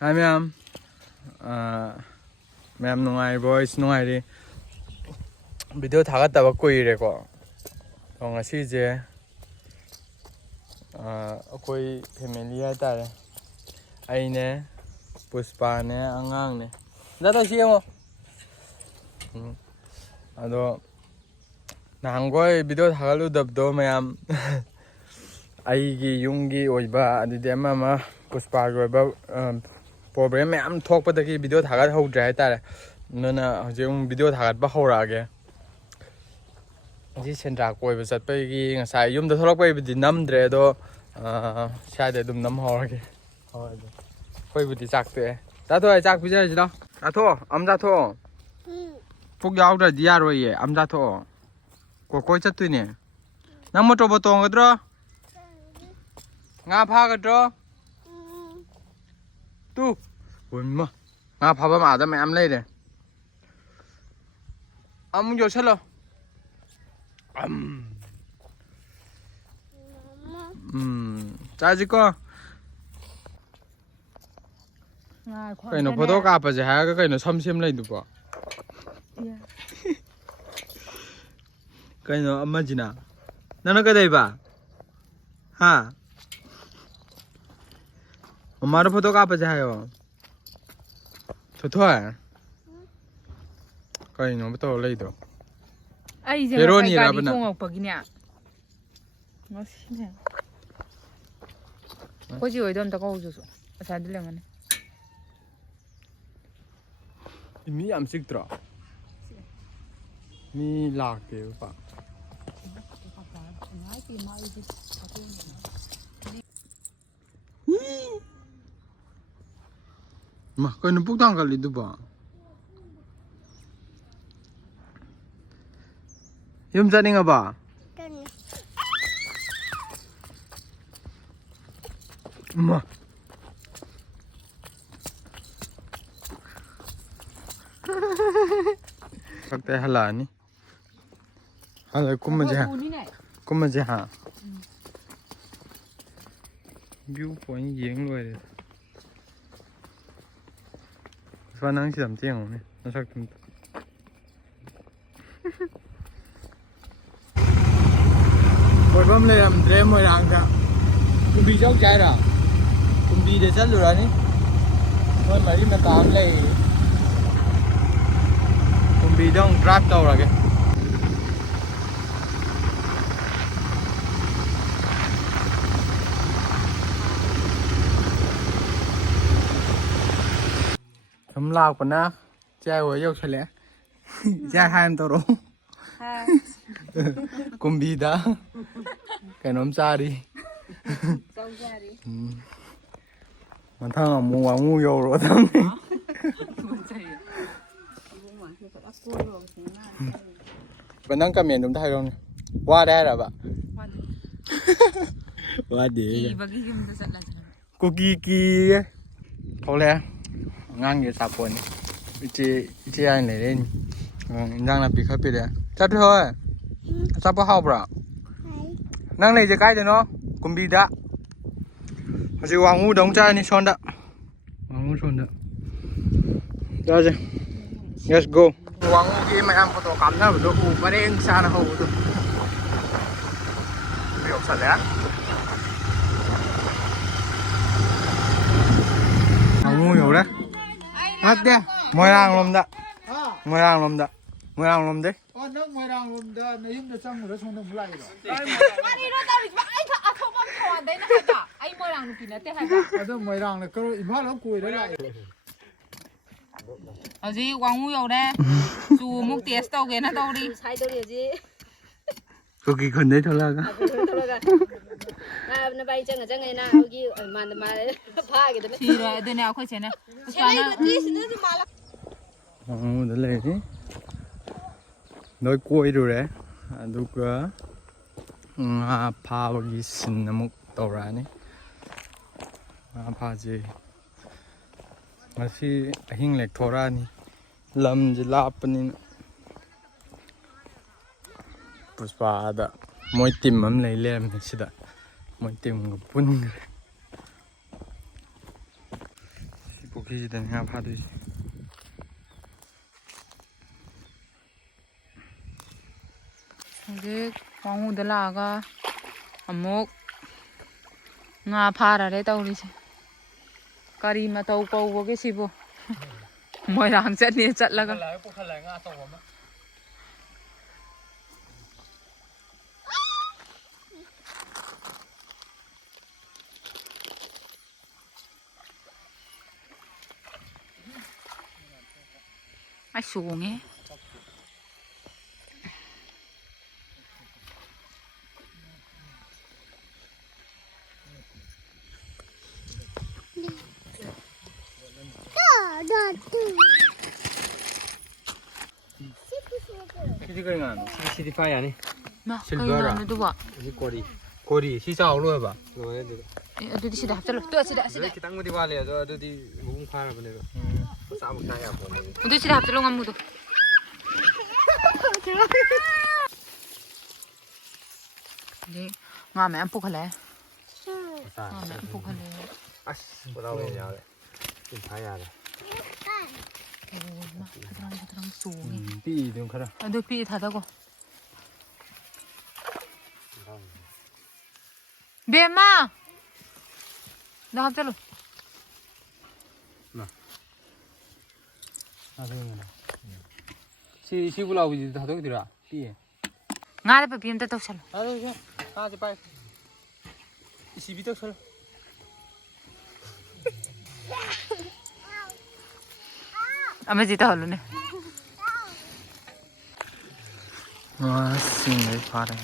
Hi ma'am. Ma'am nungai boys nungai ri. Video thagatlage kuire ko. Ngasi je akoi family hai tare. Ai ne Puspa ne angang ne. Da to siemo. Ado nangoi video thagalu dabdo ma'am. Aigi yungi oiba adide ama Puspa go ba problem ma'am thokpadagi video thagat hodre hai tare. Nana hojung video thagat ba horage. Ji sendra koi ba satpai gi ngasai yum da tholok bai di namdre do shaide dum nam horage. Koi budi chak te. Ta tho ai chak bijai jida. Ta tho am ja tho. Puk yaw da di yaro ye am ja tho. Ko koi chat tu ne. Nang mo to ba tong gadro. Nga pha gadro. Tu. Oi ma. Nga pha ba ma da ma'am lai de. Am yo chalo. Chajiko. Cái nó photo cáp à chứ hay cái nó xăm xiêm lên được không? Cái nó âm gì nào? Nó cái đây ba? Ha? Mà nó photo cáp à chứ hay không? Thôi à? Cái nó bắt đầu lên được. Ai giờ phải cái đi không học bậc nhỉ? Nó xin nè. Có gì ở đâu ta có uống rồi? Sao đi làm anh? Mi am sig dra. Mi lag det ju fan. Ma, kau nak bukang kali tu ba? Yum jadi ngapa? Ma. Kakek halal ni. Halal kum aja ha. View point giếng luôn rồi. Pha năng chỉ làm tiếng này, nó sắc tum. Bồi bơm lên làm drem mồi rang cả. Kumbi chốc trái rồi. Kumbi để chất rồi đấy. Thôi mà đi mà cám này. Kumbi dong drive tàu rồi kìa. Thấm lao của nó che với dâu chơi lẽ. Che hai em tàu rồi. Kumbi đã. Cái nóm xa đi. Mà thằng là mua wangu vô rồi thằng này. Bạn đang cầm miệng đúng thay không? Qua đây rồi bạn. Qua đi. Cô kỳ. Thôi lẽ. Ngang như sạp quần. Chị anh này lên. Đang làm việc khác biệt đấy. Chắc thôi. Sạp có học rồi. Năng này cái cho nó. Cũng bị đã. Hãy wangu đóng chai này son đã. Wangu son đã. Ra chứ. Let's go. Wangu kia mày ăn photo cắm ra rồi ủ và đen xa nó hầu rồi. Biểu sẵn đấy. Wangu nhiều đấy. Hát đi. Moirang lom đã. Moirang lom đã. Moirang lom đấy. Nó moirang lom đã. Nó im được xong rồi nó xong lại rồi. Anh nó tao đi anh không ăn thòn đấy nó hay cả. Anh moirang nó nó thế hay cả. Đó moirang là cái im hết nó cùi đấy lại. Ở gì wangu nhiều đấy. Dù múc test tao cái nó đâu đi. Sai đâu đi gì? Cô kỳ khẩn đấy thôi là Nó bay chân ở chân này nào gì mà pha cái đó. Thì rồi đứa nào khơi chén này. Đó là đấy. Nói quay rồi đấy. Đúng rồi. Pha vào cái xin nó múc tàu ra này. Pha gì? Masih hing lek thora ni. Lam je lap ni. Puspa ada. Moi tim am lei lem sida. Moi tim pun. ꯄꯨꯈ꯭ꯔꯤꯁꯤꯗ ꯉꯥ ꯐꯥꯗꯣꯏꯁꯦ ꯍꯧꯖꯤꯛ ꯋꯥꯡꯉꯨꯗ ꯂꯥꯛꯑꯒ ꯑꯃꯨꯛ ꯉꯥ ꯐꯥꯔꯔꯦ ꯇꯧꯔꯤꯁꯦ ꯀꯔꯤ ꯃꯇꯧ ꯀꯧꯕꯒꯦ ꯁꯤꯕꯨ ꯃꯣꯏꯔꯥꯡ ꯆꯠꯅꯤ ꯆꯠꯂꯒ ꯄꯨꯈꯠꯂꯛꯑꯦ ꯉꯥ ꯑꯆꯧꯕ ꯑꯃ ai xuống ấy Cái cái ngàn, cái phai à này. mà Silver à? nó đúng Cái cori, xí sao luôn bà. rồi tôi đi xe đạp cho lực tôi xe đạp Cái tăng đi qua liền, tôi đi cũng phai là bên này. Sao một cái à? tôi xe đạp cho luôn ngắm tôi đi ngà mẹ em phục hả lẽ ngà mẹ em phục hả lẽ À, có đâu này nhào đấy. Cái phai à này. mà thằng xuống Pi đúng không? tôi pi thật đâu bé mà đạp cho luôn Si pulau di dah tahu tidak? Pi. ngà đấy phải tao sao Aduh, ah cepat. Isi bitak salah. ama gì tao luôn này xin lấy pha đây.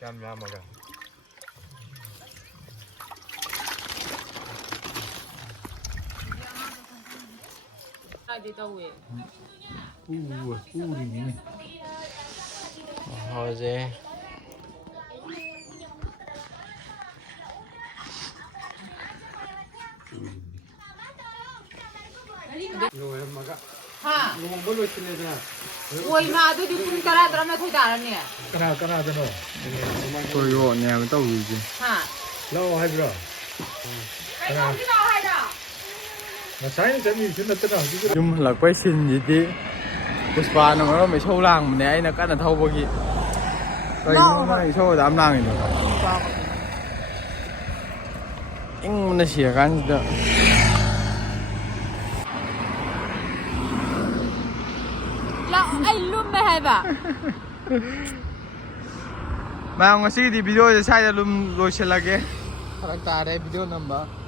Cam nhám mà kìa. đi tao về đi nhỉ. Thôi dê. Rồi em mà cả. ha Nó không có lối xin lên ôi mà tôi đi cùng tara tara nó thôi đà nè Kana thế nào? Tôi gọi nhà mới tàu gì. ha Lâu hay bữa. cái nào hay đó Mà sáng sẽ nhìn thấy thế nào chứ? Yung là quay xin gì tí. Puspa nó mới sâu lang mà này nó cắt là thâu bao gì. Đây nó này sâu đám lang này. Anh nó xỉa cái gì đó. là anh luôn mày hay bà Mà Ngacidi video sai ra lum loiselage. Farak tare video number.